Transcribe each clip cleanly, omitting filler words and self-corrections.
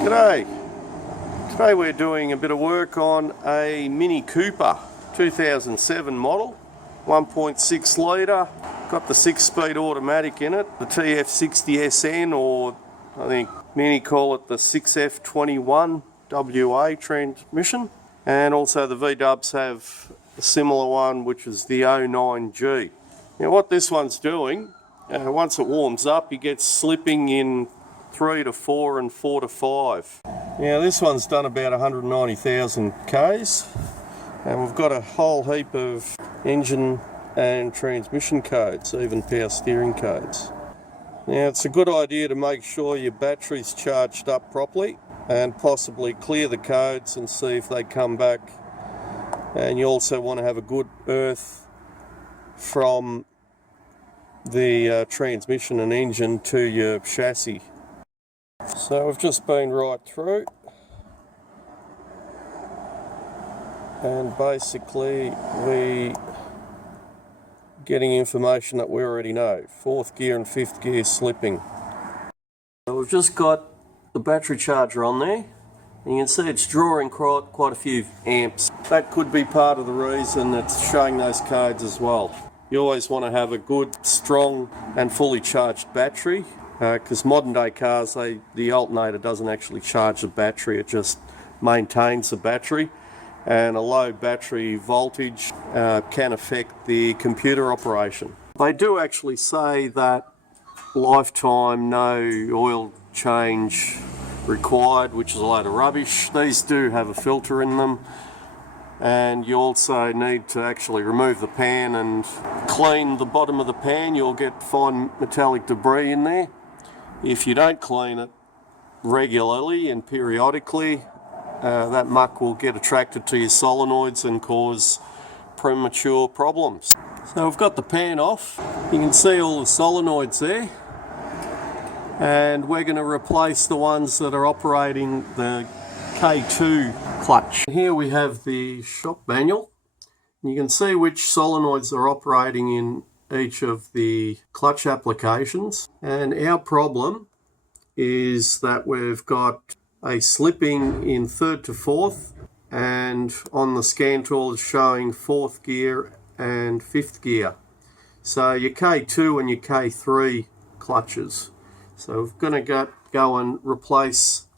G'day. Today we're doing a bit of work on a Mini Cooper 2007 model, 1.6 litre, got the 6-speed automatic in it, the TF60SN, or I think many call it the 6F21WA transmission, and also the V-dubs have a similar one which is the 09G. Now what this one's doing, once it warms up, it gets slipping in 3 to 4 and 4 to 5. Now this one's done about 190,000 Ks, and we've got a whole heap of engine and transmission codes, even power steering codes. Now it's a good idea to make sure your battery's charged up properly and possibly clear the codes and see if they come back. And you also want to have a good earth from the transmission and engine to your chassis. So we've just been right through, and basically we getting information that we already know, 4th gear and 5th gear slipping. So we've just got the battery charger on there, and you can see it's drawing quite a few amps. That could be part of the reason it's showing those codes as well. You always want to have a good, strong and fully charged battery, because modern day cars, the alternator doesn't actually charge the battery, it just maintains the battery, and a low battery voltage can affect the computer operation. They do actually say that lifetime no oil change required, which is a load of rubbish. These do have a filter in them, and you also need to actually remove the pan and clean the bottom of the pan. You'll get fine metallic debris in there. If you don't clean it regularly and periodically, that muck will get attracted to your solenoids and cause premature problems. So we've got the pan off. You can see all the solenoids there, and we're going to replace the ones that are operating the K2 clutch. Here we have the shop manual. You can see which solenoids are operating in each of the clutch applications, and our problem is that we've got a slipping in 3rd to 4th, and on the scan tool it's showing 4th gear and 5th gear, so your K2 and your K3 clutches. So we're going to go and replace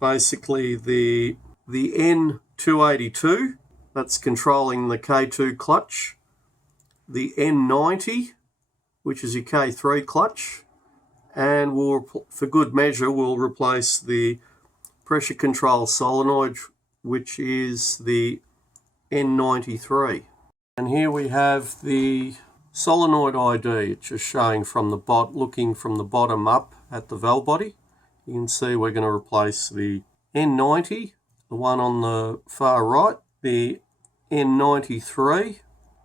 basically the N282 that's controlling the K2 clutch, the N90, which is your K3 clutch, and for good measure we'll replace the pressure control solenoid, which is the N93. And here we have the solenoid ID. It's just showing from the looking from the bottom up at the valve body. You can see we're going to replace the N90, the one on the far right, the N93,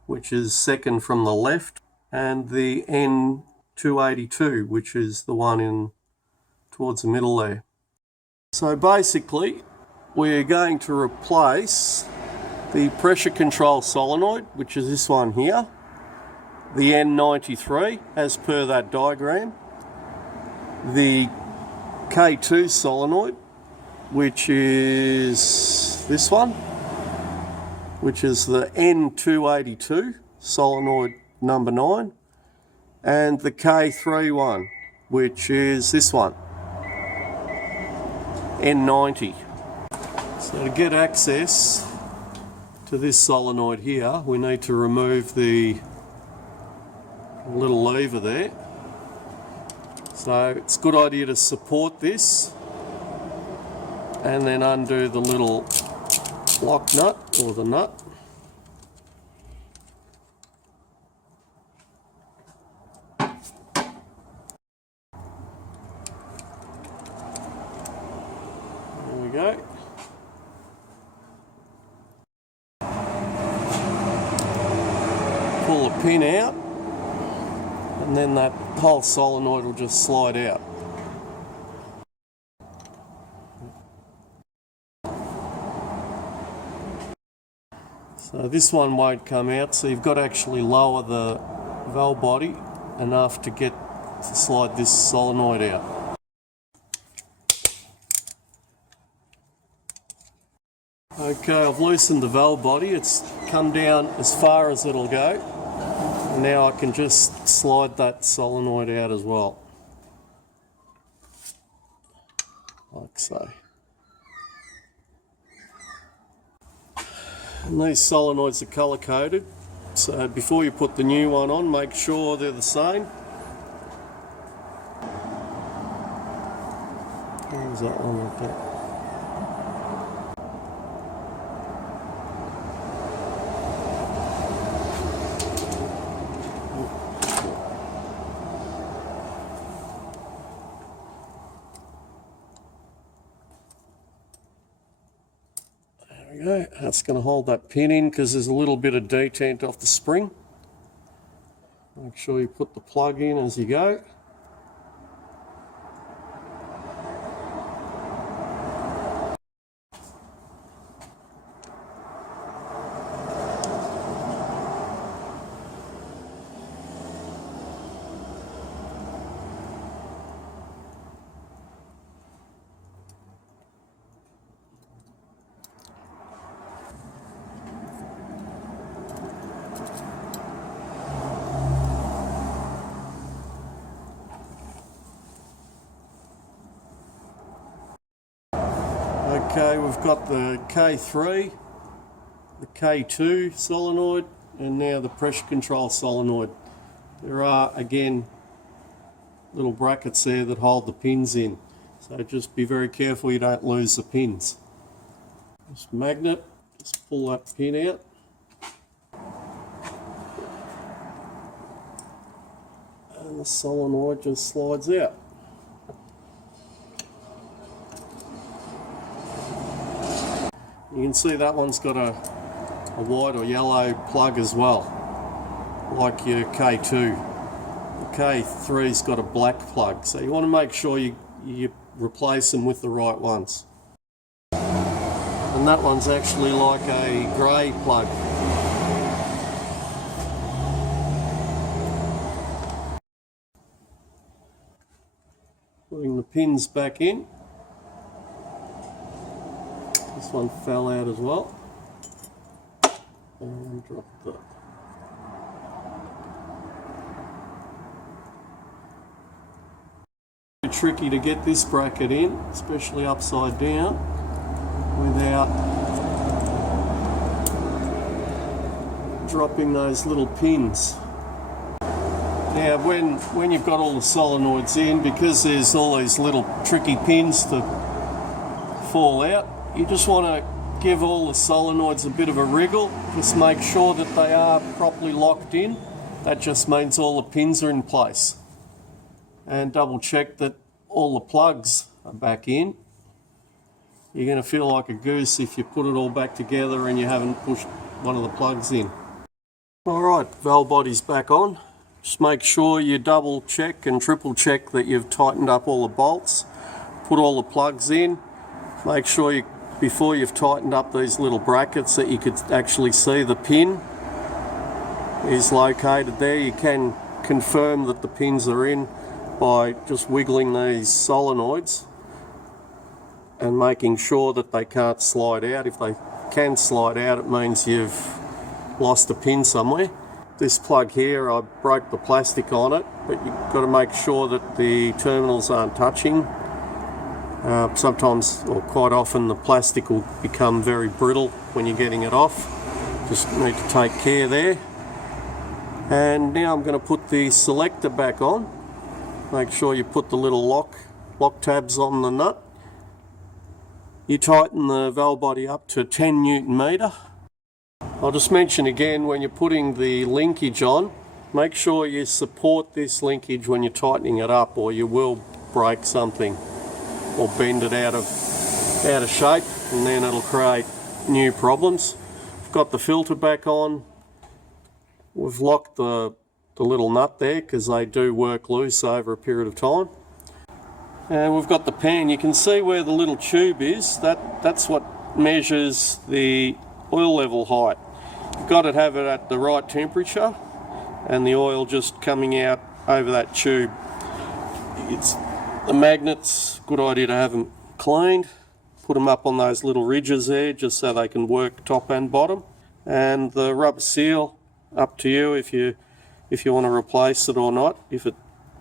which is second from the left, and the N282, which is the one in towards the middle there. So basically we're going to replace the pressure control solenoid, which is this one here, the N93 as per that diagram, the K2 solenoid, which is this one, which is the N282 solenoid number 9, and the K3 one, which is this one, N90. So to get access to this solenoid here, we need to remove the little lever there. So it's a good idea to support this and then undo the little lock nut, or the nut. There we go. Pull the pin out, and then that whole solenoid will just slide out. So this one won't come out, so you've got to actually lower the valve body enough to slide this solenoid out. Okay, I've loosened the valve body. It's come down as far as it'll go. And now I can just slide that solenoid out as well. Like so. And these solenoids are colour coded, so before you put the new one on, make sure they're the same. How's that one like that? There we go. That's going to hold that pin in because there's a little bit of detent off the spring. Make sure you put the plug in as you go. Okay, we've got the K3, the K2 solenoid, and now the pressure control solenoid. There are, again, little brackets there that hold the pins in, so just be very careful you don't lose the pins. This magnet, just pull that pin out. And the solenoid just slides out. You can see that one's got a white or yellow plug as well, like your K2. The K3's got a black plug, so you want to make sure you replace them with the right ones. And that one's actually like a grey plug. Putting the pins back in. This one fell out as well. And dropped that. It's tricky to get this bracket in, especially upside down, without dropping those little pins. Now when you've got all the solenoids in, because there's all these little tricky pins to fall out, you just want to give all the solenoids a bit of a wriggle. Just make sure that they are properly locked in. That just means all the pins are in place. And double check that all the plugs are back in. You're going to feel like a goose if you put it all back together and you haven't pushed one of the plugs in. Alright, valve body's back on. Just make sure you double check and triple check that you've tightened up all the bolts. Put all the plugs in. Make sure you, before you've tightened up these little brackets, that you could actually see the pin is located there. You can confirm that the pins are in by just wiggling these solenoids and making sure that they can't slide out. If they can slide out, it means you've lost a pin somewhere. This plug here, I broke the plastic on it, but you've got to make sure that the terminals aren't touching. Sometimes, or quite often, the plastic will become very brittle when you're getting it off. Just need to take care there. And now I'm going to put the selector back on. Make sure you put the little lock tabs on the nut. You tighten the valve body up to 10 Newton metre. I'll just mention again, when you're putting the linkage on, make sure you support this linkage when you're tightening it up, or you will break something or bend it out of shape, and then it'll create new problems. We've got the filter back on. We've locked the little nut there because they do work loose over a period of time. And we've got the pan. You can see where the little tube is. That's what measures the oil level height. You've got to have it at the right temperature and the oil just coming out over that tube. The magnets, good idea to have them cleaned. put them up on those little ridges there just so they can work top and bottom. And the rubber seal, up to you if you want to replace it or not. If it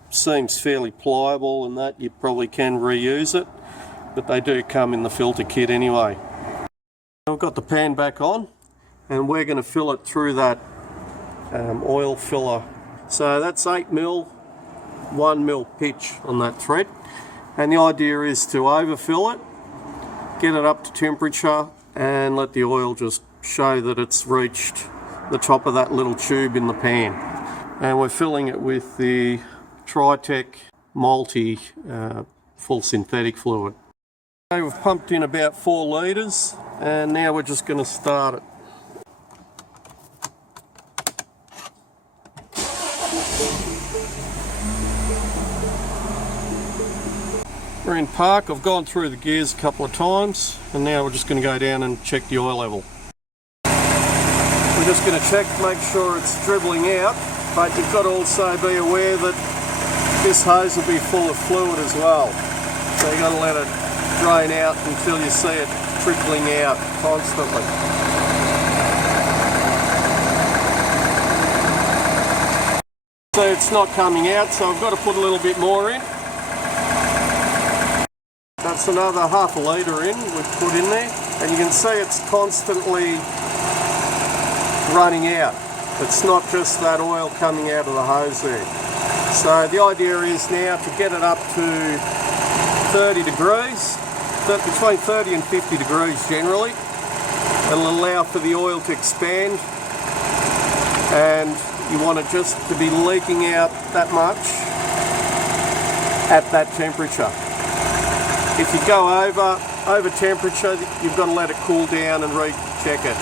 seems fairly pliable and that, you probably can reuse it, but they do come in the filter kit anyway. I've got the pan back on and we're going to fill it through that oil filler. So that's 8mm, 1mm pitch on that thread, and the idea is to overfill it, get it up to temperature and let the oil just show that it's reached the top of that little tube in the pan. And we're filling it with the Tritec Multi full synthetic fluid. Okay, we've pumped in about 4 litres and now we're just going to start it. We're in park. I've gone through the gears a couple of times and now we're just going to go down and check the oil level. We're just going to check, make sure it's dribbling out, but you've got to also be aware that this hose will be full of fluid as well. So you've got to let it drain out until you see it trickling out constantly. So it's not coming out, so I've got to put a little bit more in. That's another half a litre in we've put in there, and you can see it's constantly running out. It's not just that oil coming out of the hose there. So the idea is now to get it up to 30 degrees, between 30 and 50 degrees generally. It'll allow for the oil to expand, and you want it just to be leaking out that much at that temperature. If you go over temperature, you've got to let it cool down and recheck it.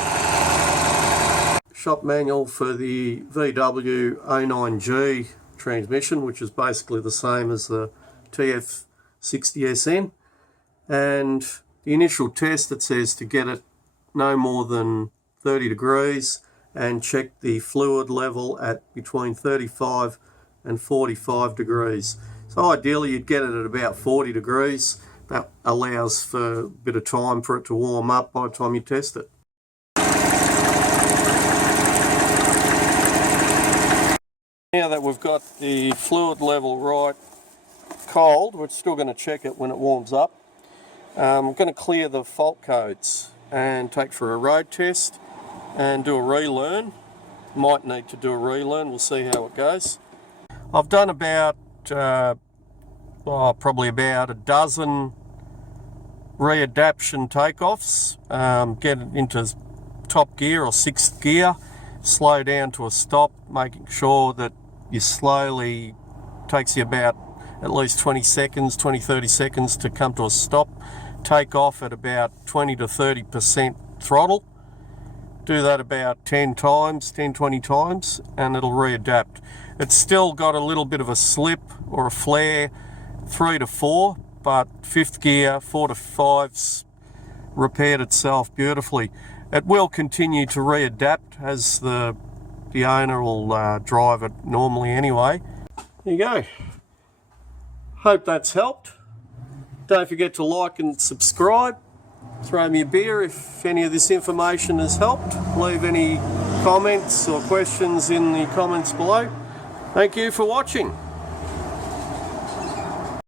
Shop manual for the VW09G transmission, which is basically the same as the TF60SN. And the initial test, it says to get it no more than 30 degrees and check the fluid level at between 35 and 45 degrees. So ideally you'd get it at about 40 degrees. That allows for a bit of time for it to warm up by the time you test it. Now that we've got the fluid level right cold, we're still going to check it when it warms up. I'm going to clear the fault codes and take for a road test and do a relearn. Might need to do a relearn, we'll see how it goes. I've done about probably about a dozen readaptation takeoffs. Get it into top gear or 6th gear, slow down to a stop, making sure that you slowly, takes you about at least 20 seconds, 20-30 seconds to come to a stop. Take off at about 20 to 30% throttle. Do that about 10-20 times and it'll readapt. It's still got a little bit of a slip or a flare 3 to 4, but 5th gear, 4 to 5's repaired itself beautifully. It will continue to readapt as the owner will drive it normally anyway. There you go. Hope that's helped. Don't forget to like and subscribe. Throw me a beer if any of this information has helped. Leave any comments or questions in the comments below. Thank you for watching.